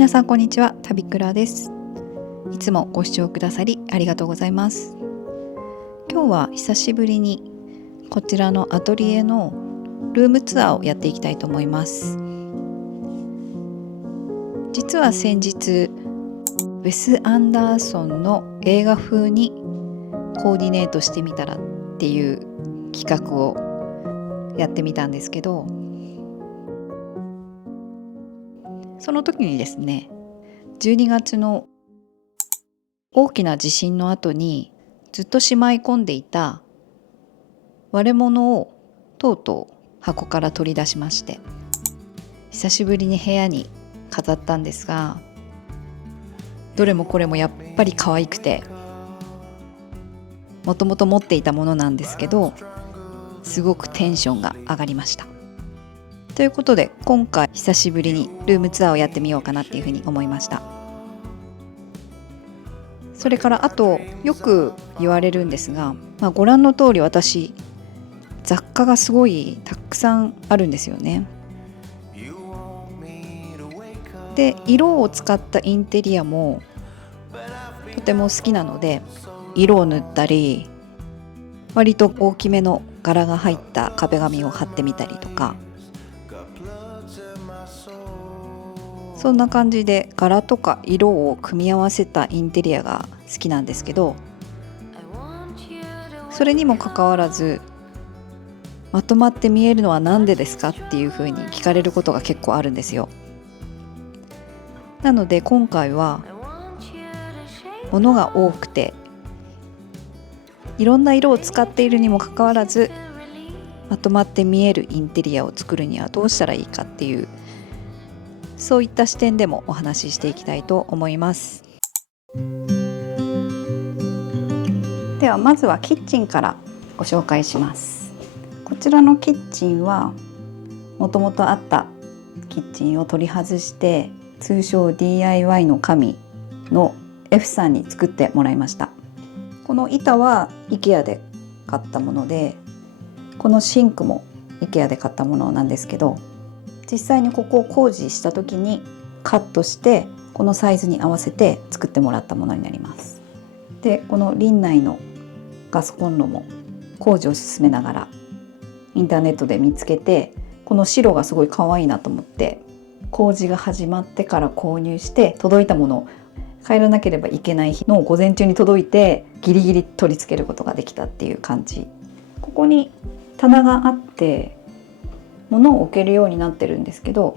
皆さんこんにちは、たびくらです。いつもご視聴くださりありがとうございます。今日は久しぶりにこちらのアトリエのルームツアーをやっていきたいと思います。実は先日ウェス・アンダーソンの映画風にコーディネートしてみたらっていう企画をやってみたんですけど、その時にですね、12月の大きな地震の後にずっとしまい込んでいた割れ物をとうとう箱から取り出しまして、久しぶりに部屋に飾ったんですが、どれもこれもやっぱり可愛くて、もともと持っていたものなんですけど、すごくテンションが上がりました。ということで今回久しぶりにルームツアーをやってみようかなっていうふうに思いました。それからあとよく言われるんですが、ご覧の通り私雑貨がすごいたくさんあるんですよね。で、色を使ったインテリアもとても好きなので、色を塗ったり、割と大きめの柄が入った壁紙を貼ってみたりとか、そんな感じで柄とか色を組み合わせたインテリアが好きなんですけど、それにもかかわらずまとまって見えるのは何でですかっていうふうに聞かれることが結構あるんですよ。なので今回は物が多くていろんな色を使っているにもかかわらずまとまって見えるインテリアを作るにはどうしたらいいかっていう、そういった視点でもお話ししていきたいと思います。ではまずはキッチンからご紹介します。こちらのキッチンはもともとあったキッチンを取り外して、通称 DIY の神の F さんに作ってもらいました。この板は IKEA で買ったもので、このシンクも IKEA で買ったものなんですけど、実際にここを工事した時にカットしてこのサイズに合わせて作ってもらったものになります。で、この林内のガスコンロも工事を進めながらインターネットで見つけて、この白がすごい可愛いなと思って工事が始まってから購入して、届いたものを帰らなければいけない日の午前中に届いてギリギリ取り付けることができたっていう感じ。ここに棚があって物を置けるようになってるんですけど、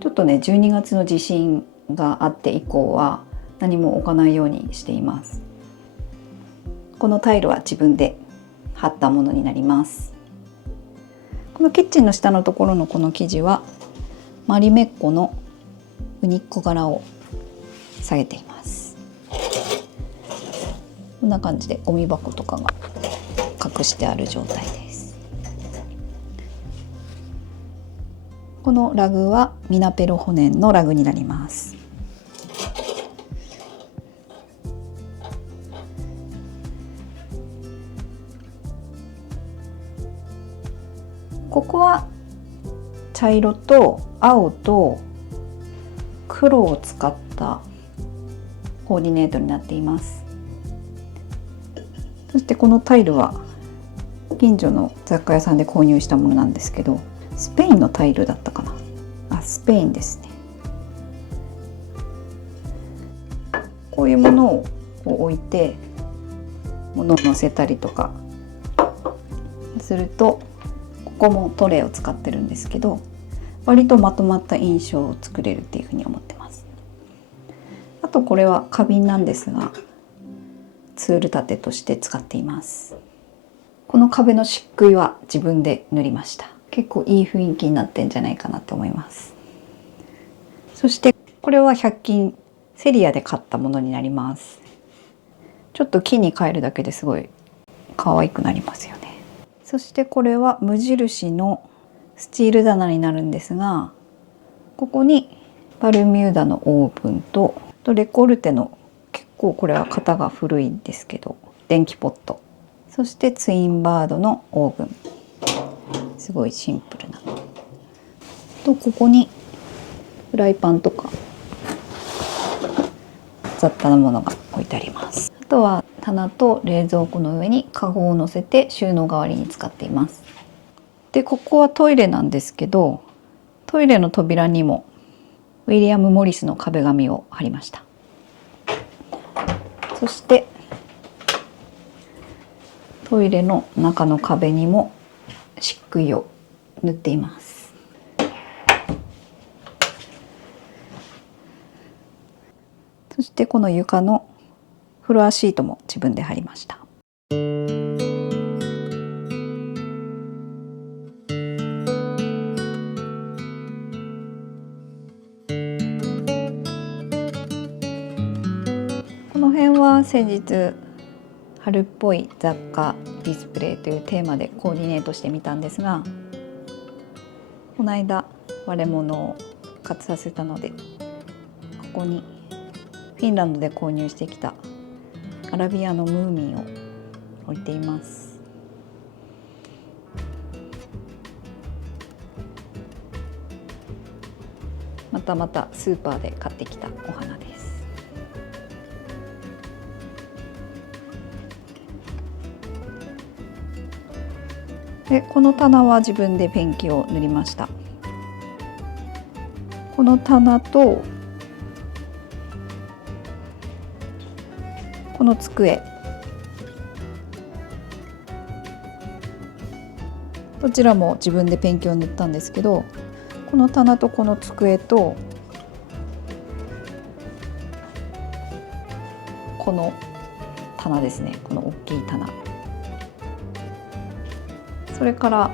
ちょっとね12月の地震があって以降は何も置かないようにしています。このタイルは自分で貼ったものになります。このキッチンの下のところのこの生地はマリメッコのウニッコ柄を下げています。こんな感じでゴミ箱とかが隠してある状態です。このラグはミナペロホネンのラグになります。ここは茶色と青と黒を使ったコーディネートになっています。そしてこのタイルは近所の雑貨屋さんで購入したものなんですけど、スペインのタイルだったかな。スペインですね。こういうものを置いて物を乗せたりとかすると、ここもトレイを使ってるんですけど、割とまとまった印象を作れるっていうふうに思ってます。あとこれは花瓶なんですが、ツール立てとして使っています。この壁の漆喰は自分で塗りました。結構いい雰囲気になってんじゃないかなと思います。そしてこれは100均セリアで買ったものになります。ちょっと木に変えるだけですごい可愛くなりますよね。そしてこれは無印のスチール棚になるんですが、ここにバルミューダのオーブンとレコルテの、結構これは型が古いんですけど、電気ポット、そしてツインバードのオーブン、すごいシンプルなと、ここにフライパンとか雑多なものが置いてあります。あとは棚と冷蔵庫の上にカゴを乗せて収納代わりに使っています。でここはトイレなんですけど、トイレの扉にもウィリアム・モリスの壁紙を貼りました。そしてトイレの中の壁にも漆喰を塗っています。そしてこの床のフロアシートも自分で貼りました。この辺は先日春っぽい雑貨ディスプレイというテーマでコーディネートしてみたんですが、この間割れ物を復活させたので、ここにフィンランドで購入してきたアラビアのムーミンを置いています。またスーパーで買ってきたお花です。でこの棚は自分でペンキを塗りました。この棚とこの机、どちらも自分でペンキを塗ったんですけど、この棚とこの机とこの棚ですね、この大きい棚、それから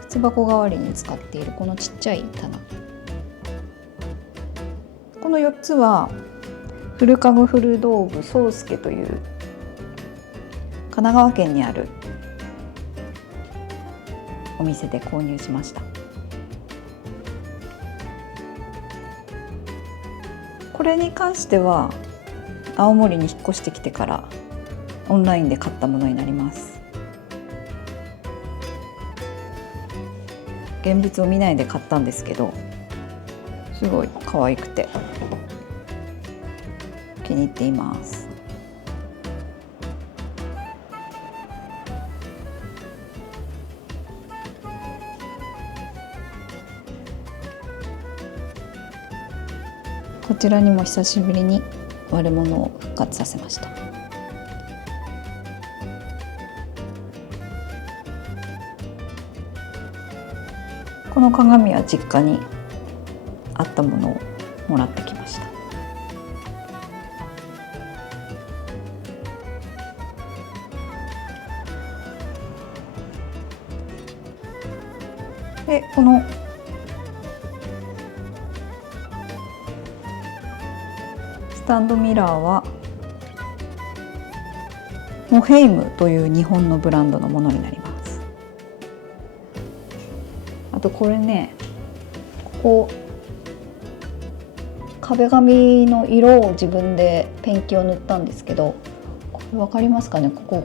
靴箱代わりに使っているこのちっちゃい棚、この4つは古家具古道具宗介という神奈川県にあるお店で購入しました。これに関しては青森に引っ越してきてからオンラインで買ったものになります。現物を見ないで買ったんですけど、すごい可愛くて気に入っています。こちらにも久しぶりに割れ物を復活させました。この鏡は実家にあったものをもらってきました。でこのスタンドミラーはモヘイムという日本のブランドのものになります。あとこれね、ここ壁紙の色を自分でペンキを塗ったんですけど、これ分かりますかね、ここ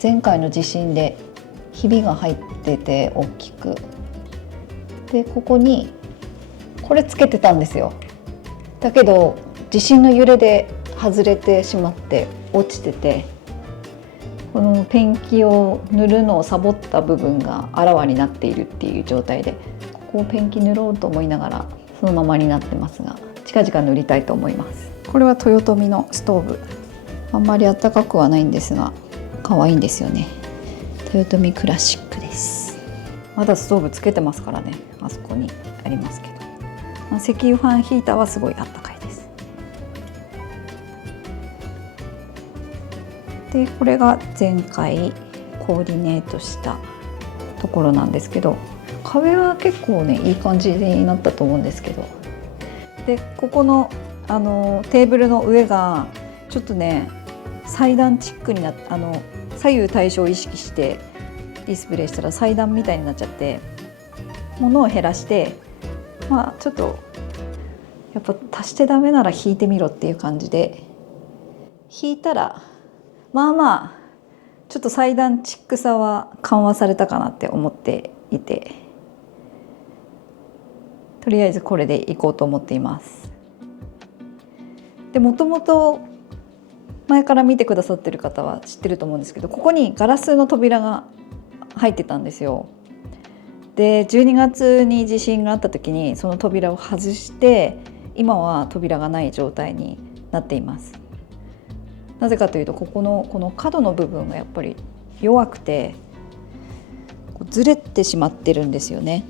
前回の地震でひびが入ってて大きく、でここにこれつけてたんですよ。だけど地震の揺れで外れてしまって落ちてて、このペンキを塗るのをサボった部分があらわになっているっていう状態で、ここをペンキ塗ろうと思いながらそのままになってますが、近々塗りたいと思います。これは豊臣のストーブ、あんまり暖かくはないんですが可愛いんですよね。豊臣クラシックです。まだストーブつけてますからね、あそこにありますけど、石油ファンヒーターはすごいあったかいです。でこれが前回コーディネートしたところなんですけど、壁は結構ねいい感じになったと思うんですけど、でここのテーブルの上がちょっとね祭壇チックになって、左右対称を意識してディスプレイしたら祭壇みたいになっちゃって、物を減らして、まあちょっとやっぱ足してダメなら引いてみろっていう感じで、引いたらまあちょっと祭壇チックさは緩和されたかなって思っていて、とりあえずこれでいこうと思っています。でもともと前から見てくださってる方は知ってると思うんですけど、ここにガラスの扉が入ってたんですよ。で12月に地震があった時にその扉を外して、今は扉がない状態になっています。なぜかというと、この角の部分がやっぱり弱くてずれてしまってるんですよね。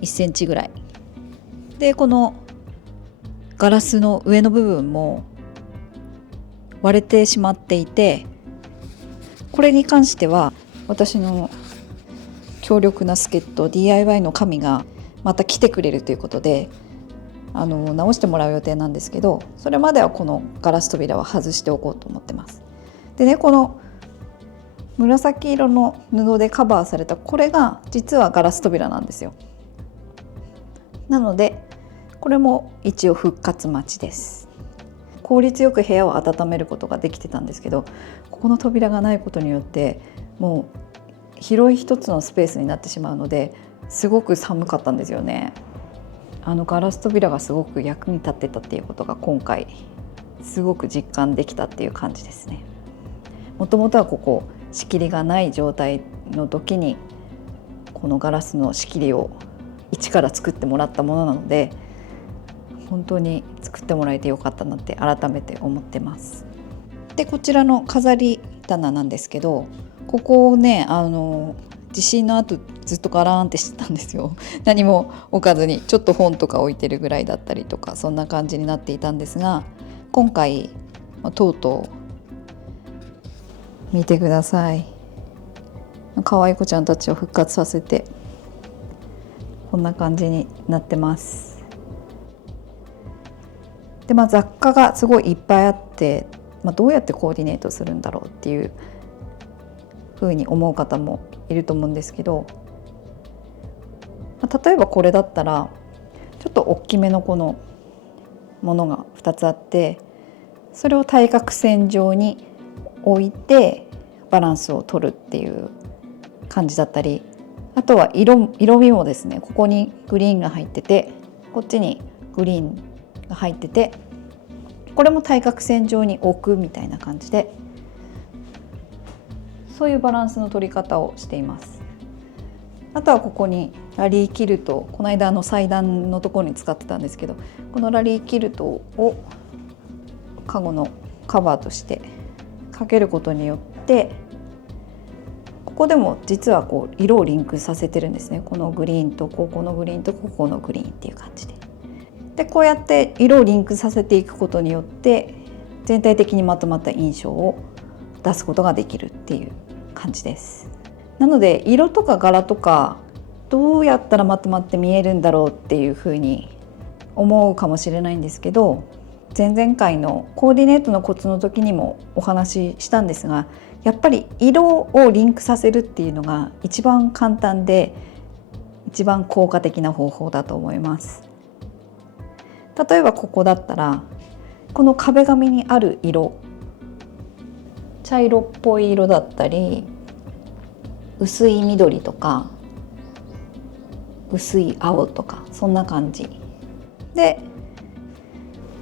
1センチぐらいで、このガラスの上の部分も割れてしまっていて、これに関しては私の強力な助っ人 DIY の神がまた来てくれるということで直してもらう予定なんですけど、それまではこのガラス扉は外しておこうと思ってます。でね、この紫色の布でカバーされたこれが実はガラス扉なんですよ。なのでこれも一応復活待ちです。効率よく部屋を温めることができてたんですけど、ここの扉がないことによってもう広い一つのスペースになってしまうので、すごく寒かったんですよね。ガラス扉がすごく役に立ってたっていうことが今回すごく実感できたっていう感じですね。もともとはここ仕切りがない状態の時にこのガラスの仕切りを一から作ってもらったものなので、本当に作ってもらえてよかったなって改めて思ってます。でこちらの飾り棚なんですけど、ここをね地震の後ずっとガラーンってしてたんですよ。何も置かずにちょっと本とか置いてるぐらいだったりとか、そんな感じになっていたんですが、今回とうとう見てください、可愛い子ちゃんたちを復活させてこんな感じになってます。で、雑貨がすごいいっぱいあって、どうやってコーディネートするんだろうっていう風に思う方もいると思うんですけど、例えばこれだったらちょっと大きめのこのものが2つあって、それを対角線上に置いてバランスを取るっていう感じだったり、あとは色味もですね、ここにグリーンが入ってて、こっちにグリーンが入ってて、これも対角線上に置くみたいな感じで、そういうバランスの取り方をしています。あとはここにラリーキルト、この間祭壇のところに使ってたんですけど、このラリーキルトをカゴのカバーとしてかけることによって、ここでも実は色をリンクさせてるんですね。このグリーンとここのグリーンとここのグリーンっていう感じで。でこうやって色をリンクさせていくことによって全体的にまとまった印象を出すことができるっていう感じです。なので色とか柄とかどうやったらまとまって見えるんだろうっていうふうに思うかもしれないんですけど、前々回のコーディネートのコツの時にもお話ししたんですが、やっぱり色をリンクさせるっていうのが一番簡単で一番効果的な方法だと思います。例えばここだったらこの壁紙にある色、茶色っぽい色だったり薄い緑とか薄い青とか、そんな感じで、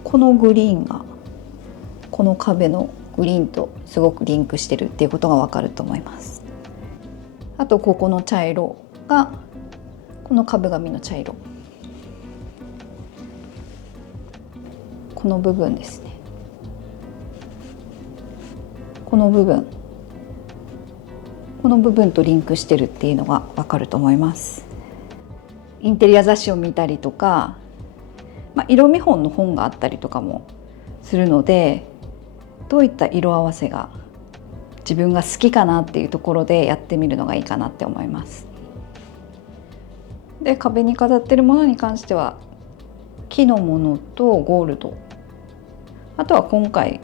このグリーンがこの壁のグリーンとすごくリンクしてるっていうことがわかると思います。あとここの茶色がこの壁紙の茶色、この部分ですね、この部分とリンクしてるっていうのがわかると思います。インテリア雑誌を見たりとか、色見本の本があったりとかもするので、どういった色合わせが自分が好きかなっていうところでやってみるのがいいかなって思います。で壁に飾ってるものに関しては木のものとゴールド、あとは今回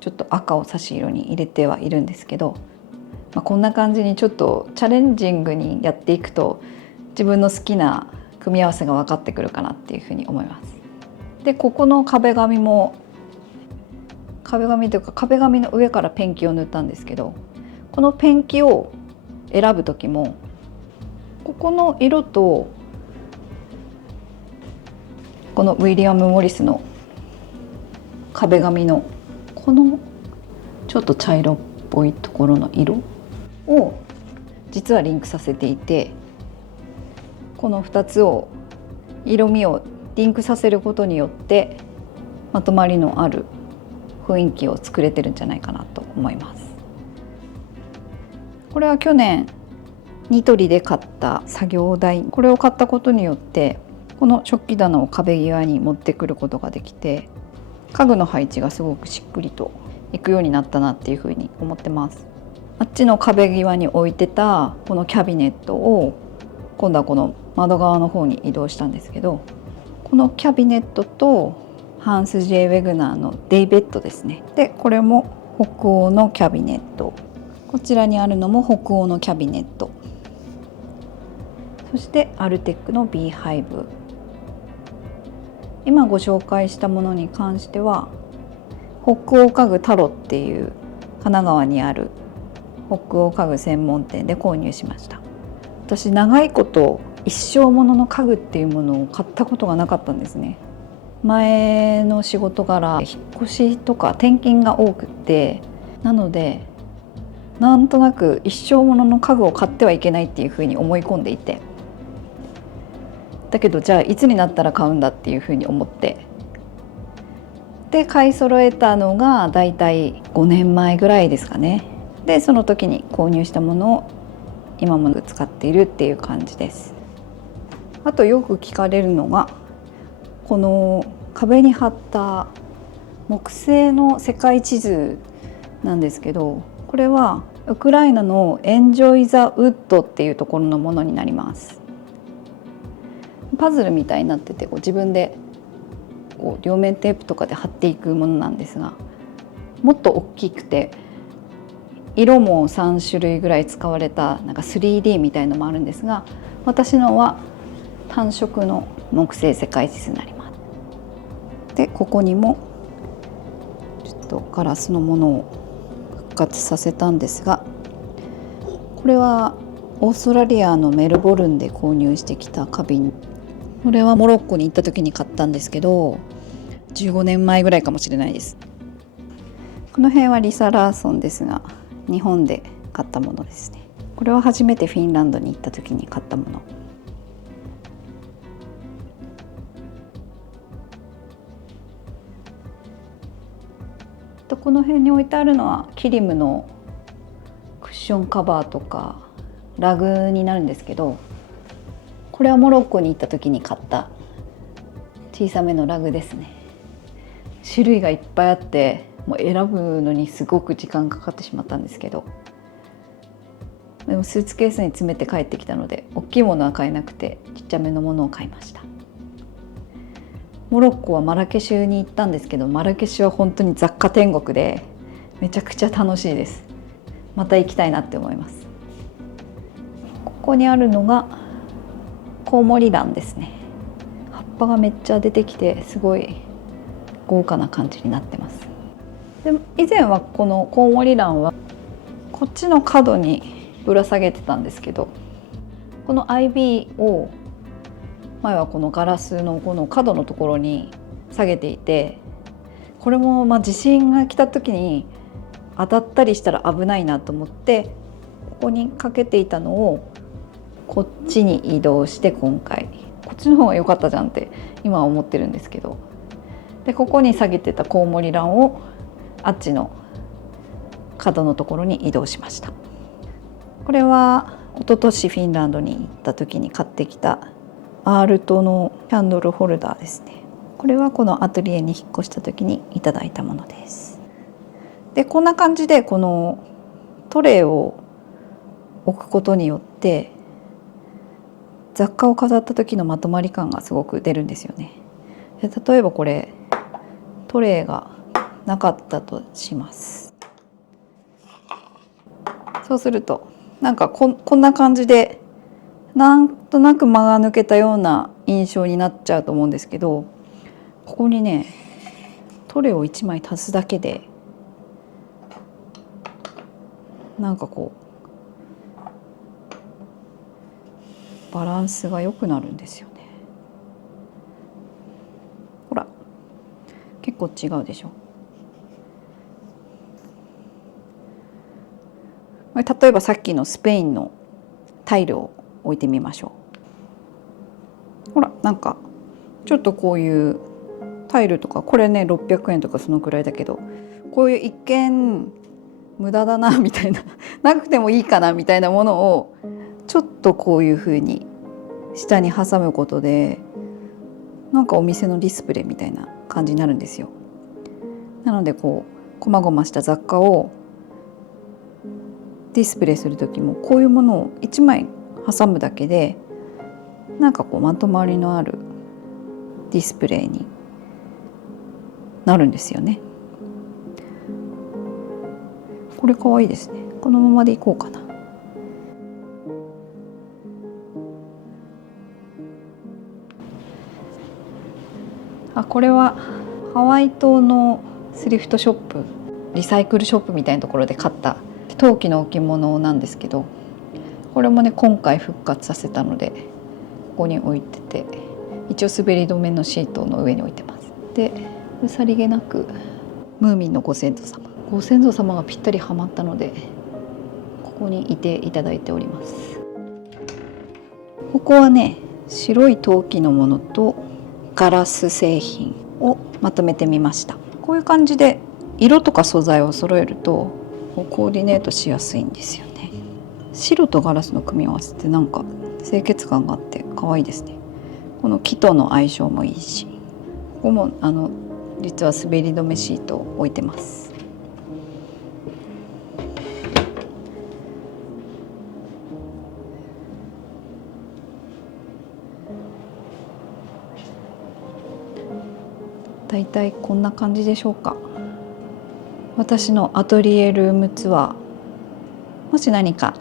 ちょっと赤を差し色に入れてはいるんですけど、こんな感じにちょっとチャレンジングにやっていくと自分の好きな組み合わせが分かってくるかなっていうふうに思います。でここの壁紙も壁紙の上からペンキを塗ったんですけど、このペンキを選ぶ時もここの色とこのウィリアム・モリスの壁紙のこのちょっと茶色っぽいところの色を実はリンクさせていて、この2つを色味をリンクさせることによってまとまりのある雰囲気を作れてるんじゃないかなと思います。これは去年ニトリで買った作業台、これを買ったことによってこの食器棚を壁際に持ってくることができて、家具の配置がすごくしっくりといくようになったなっていうふうに思ってます。あっちの壁際に置いてたこのキャビネットを今度はこの窓側の方に移動したんですけど、このキャビネットとハンス・ジェイ・ウェグナーのデイベッドですね。でこれも北欧のキャビネット、こちらにあるのも北欧のキャビネット、そしてアルテックの B ハイブ、今ご紹介したものに関しては北欧家具タロっていう神奈川にある北欧家具専門店で購入しました。私長いこと一生ものの家具っていうものを買ったことがなかったんですね。前の仕事柄引っ越しとか転勤が多くって、なのでなんとなく一生ものの家具を買ってはいけないっていうふうに思い込んでいて、だけどじゃあいつになったら買うんだっていうふうに思って、で買い揃えたのがだいたい5年前ぐらいですかね。でその時に購入したものを今も使っているっていう感じです。あとよく聞かれるのがこの壁に貼った木製の世界地図なんですけど、これはウクライナのエンジョイ・ザ・ウッドっていうところのものになります。パズルみたいになってて自分で両面テープとかで貼っていくものなんですが、もっと大きくて色も3種類ぐらい使われたなんか 3D みたいのもあるんですが、私のは単色の木製世界地図になります。でここにもちょっとガラスのものを復活させたんですが、これはオーストラリアのメルボルンで購入してきた花瓶、これはモロッコに行った時に買ったんですけど15年前ぐらいかもしれないです。この辺はリサ・ラーソンですが日本で買ったものですね。これは初めてフィンランドに行った時に買ったもの。この辺に置いてあるのはキリムのクッションカバーとかラグになるんですけど、これはモロッコに行った時に買った小さめのラグですね。種類がいっぱいあってもう選ぶのにすごく時間かかってしまったんですけど、でもスーツケースに詰めて帰ってきたので大きいものは買えなくてちっちゃめのものを買いました。モロッコはマラケシュに行ったんですけど、マラケシュは本当に雑貨天国でめちゃくちゃ楽しいです。また行きたいなって思います。ここにあるのがコウモリランですね。葉っぱがめっちゃ出てきてすごい豪華な感じになってます。で以前はこのコウモリランはこっちの角にぶら下げてたんですけど、この IB を前はこのガラスのこの角のところに下げていて、これも地震が来た時に当たったりしたら危ないなと思ってここにかけていたのをこっちに移動して、今回こっちの方が良かったじゃんって今は思ってるんですけど、でここに下げてたコウモリランをあっちの角のところに移動しました。これは一昨年フィンランドに行った時に買ってきたアールトのキャンドルホルダーですね。これはこのアトリエに引っ越した時にいただいたものです。でこんな感じでこのトレイを置くことによって雑貨を飾った時のまとまり感がすごく出るんですよね。で例えばこれトレイがなかったとします。そうするとなんかこんな感じでなんとなく間が抜けたような印象になっちゃうと思うんですけど、ここにねトレイを1枚足すだけでなんかバランスが良くなるんですよね。ほら結構違うでしょ。例えばさっきのスペインのタイルを置いてみましょう。ほら、なんかちょっとこういうタイルとか、これね600円とかそのくらいだけど、こういう一見無駄だなみたいななくてもいいかなみたいなものをちょっとこういう風に下に挟むことで、なんかお店のディスプレイみたいな感じになるんですよ。なのでこうこまごました雑貨をディスプレイする時も、こういうものを1枚挟むだけで、なんかこうまとまりのあるディスプレイになるんですよね。これかわいいですね。このままでいこうかな。これはハワイ島のスリフトショップ、リサイクルショップみたいなところで買った陶器の置物なんですけど、これもね今回復活させたのでここに置いてて、一応滑り止めのシートの上に置いてます。で、さりげなくムーミンのご先祖様がぴったりはまったので、ここにいていただいております。ここはね、白い陶器のものとガラス製品をまとめてみました。こういう感じで色とか素材を揃えるとコーディネートしやすいんですよね。白とガラスの組み合わせってなんか清潔感があって可愛いですね。この木との相性もいいし、ここも実は滑り止めシートを置いてます。だいたいこんな感じでしょうか。私のアトリエルームツアー、もし何か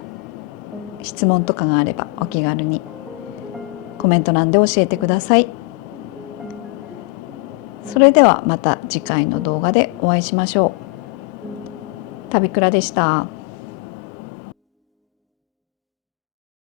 質問とかがあればお気軽にコメント欄で教えてください。それではまた次回の動画でお会いしましょう。旅倉でした。